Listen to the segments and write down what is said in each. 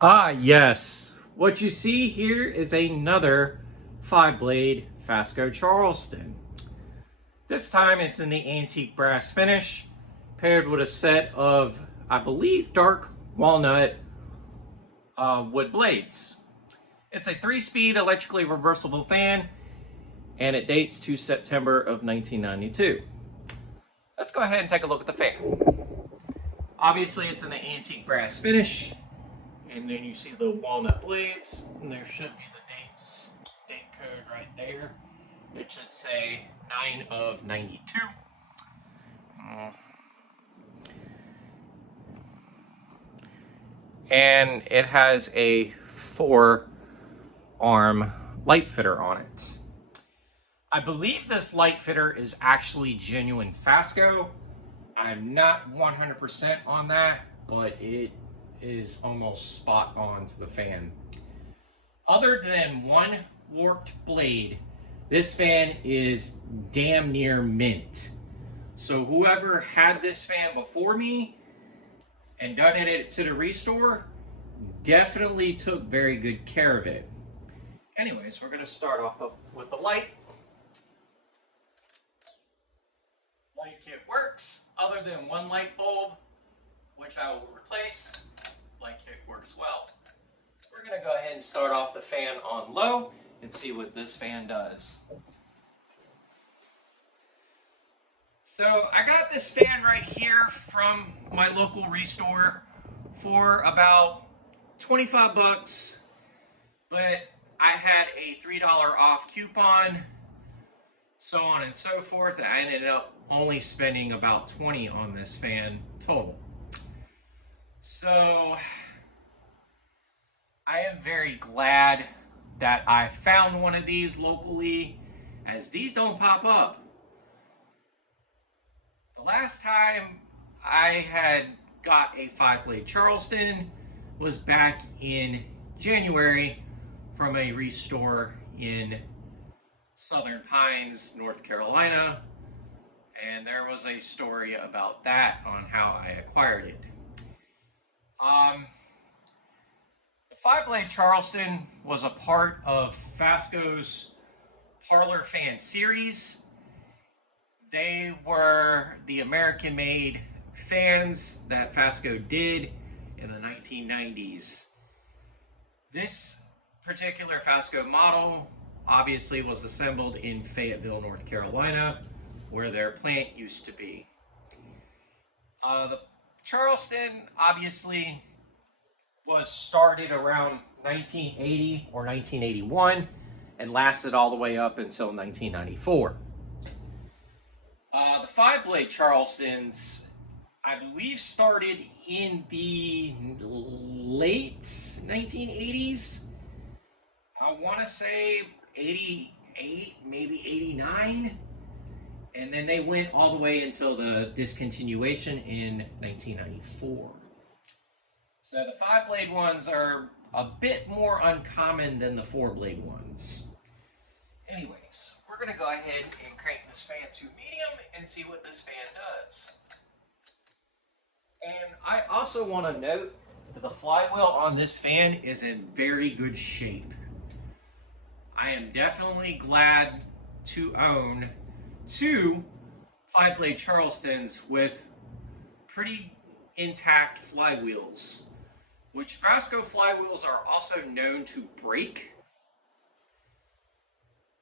Ah, yes. What you see here is another 5-blade Fasco Charleston. This time it's in the antique brass finish, paired with a set of, I believe, dark walnut wood blades. It's a 3-speed electrically reversible fan, and it dates to September of 1992. Let's go ahead and take a look at the fan. Obviously, it's in the antique brass finish. And then you see the walnut blades, and there should be the date code right there. It should say 9 of 92. And it has a 4-arm light fitter on it. I believe this light fitter is actually genuine Fasco. I'm not 100% on that, but it is almost spot on to the fan. Other than one warped blade, this fan is damn near mint. So whoever had this fan before me and done it to the restore definitely took very good care of it. Anyways, we're going to start off with the light. Light kit works, other than one light bulb, which I will replace. Light kit works well. We're going to go ahead and start off the fan on low and see what this fan does. So I got this fan right here from my local restore for about 25 bucks, but I had a $3 off coupon, so on and so forth. I ended up only spending about 20 on this fan total. So I am very glad that I found one of these locally, as these don't pop up. The last time I had got a 5-blade Charleston was back in January from a restore in Southern Pines, North Carolina, and there was a story about that on how I acquired it. The 5-blade Charleston was a part of Fasco's Parlor Fan series. They were the American-made fans that Fasco did in the 1990s. This particular Fasco model obviously was assembled in Fayetteville, North Carolina, where their plant used to be. The Charleston obviously was started around 1980 or 1981 and lasted all the way up until 1994. The 5-blade Charlestons, I believe, started in the late 1980s. I want to say 88, maybe 89. And then they went all the way until the discontinuation in 1994. So the 5-blade ones are a bit more uncommon than the 4-blade ones. Anyways, we're going to go ahead and crank this fan to medium and see what this fan does. And I also want to note that the flywheel on this fan is in very good shape. I am definitely glad to own 2 5-blade Charlestons with pretty intact flywheels, which Fasco flywheels are also known to break,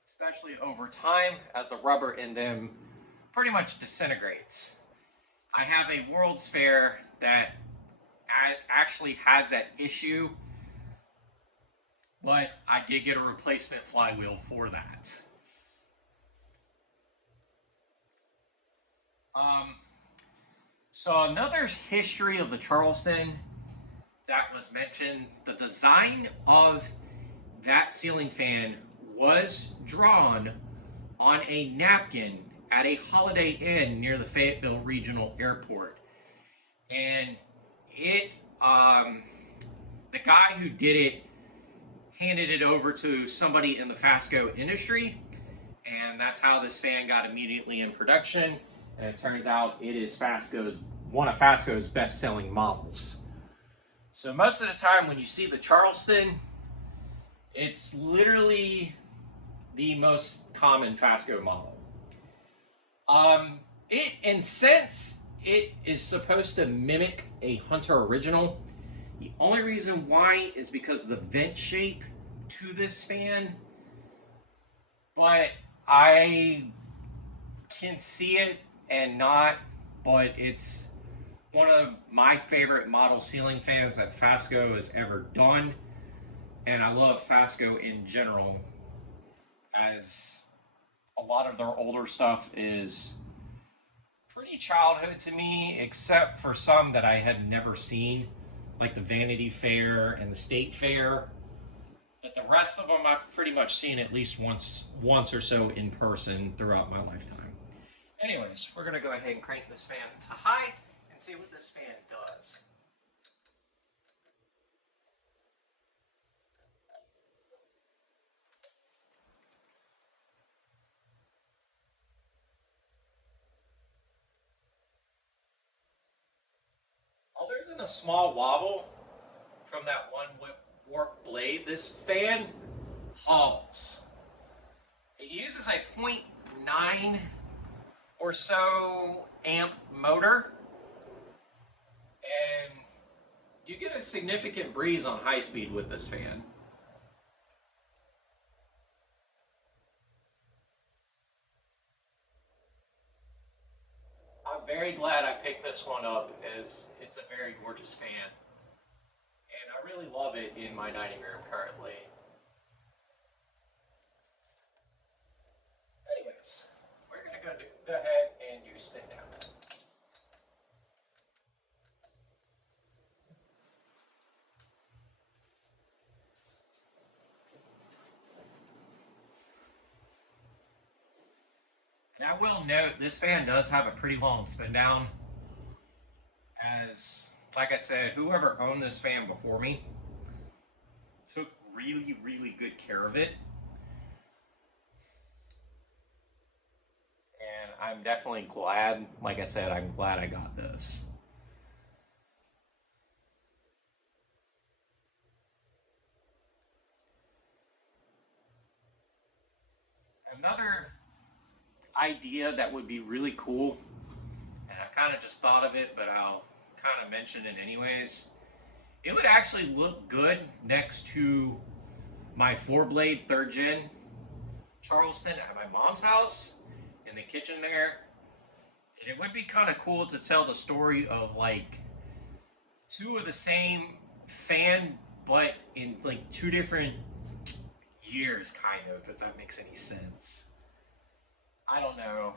especially over time as the rubber in them pretty much disintegrates. I have a World's Fair that actually has that issue, but I did get a replacement flywheel for that. So another history of the Charleston that was mentioned, the design of that ceiling fan was drawn on a napkin at a Holiday Inn near the Fayetteville Regional Airport. And the guy who did it handed it over to somebody in the Fasco industry, and that's how this fan got immediately in production. And it turns out it is one of Fasco's best-selling models. So most of the time when you see the Charleston, it's literally the most common Fasco model. Since it is supposed to mimic a Hunter original, the only reason why is because of the vent shape to this fan. But I can see it and not, but it's one of my favorite model ceiling fans that Fasco has ever done. And I love Fasco in general, as a lot of their older stuff is pretty childhood to me, except for some that I had never seen, like the Vanity Fair and the State Fair. But the rest of them I've pretty much seen at least once or so in person throughout my lifetime. Anyways, we're going to go ahead and crank this fan to high and see what this fan does. Other than a small wobble from that one warp blade, this fan hauls. It uses a 0.9 or so amp motor, and you get a significant breeze on high speed with this fan. I'm very glad I picked this one up, as it's a very gorgeous fan, and I really love it in my dining room currently. Anyways, we're going to go ahead and use spin down. And I will note, this fan does have a pretty long spin down, as, like I said, whoever owned this fan before me took really, really good care of it. And I'm definitely glad, like I said, I'm glad I got this. Another idea that would be really cool, and I kind of just thought of it, but I'll kind of mention it anyways. It would actually look good next to my 4-blade 3rd gen Charleston at my mom's house, in the kitchen there. And it would be kind of cool to tell the story of like two of the same fan, but in like 2 different years, kind of, if that makes any sense. I don't know,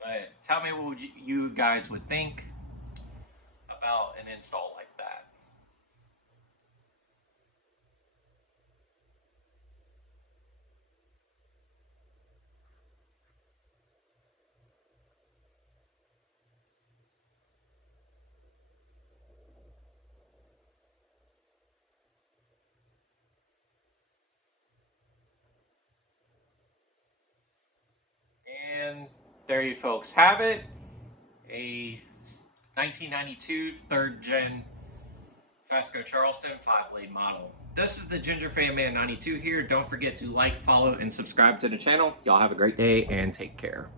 but tell me what you guys would think about an install like that. And there you folks have it, a 1992 3rd gen Fasco Charleston 5-blade model. This is the Ginger Fan Man 92 here. Don't forget to like, follow, and subscribe to the channel. Y'all have a great day and take care.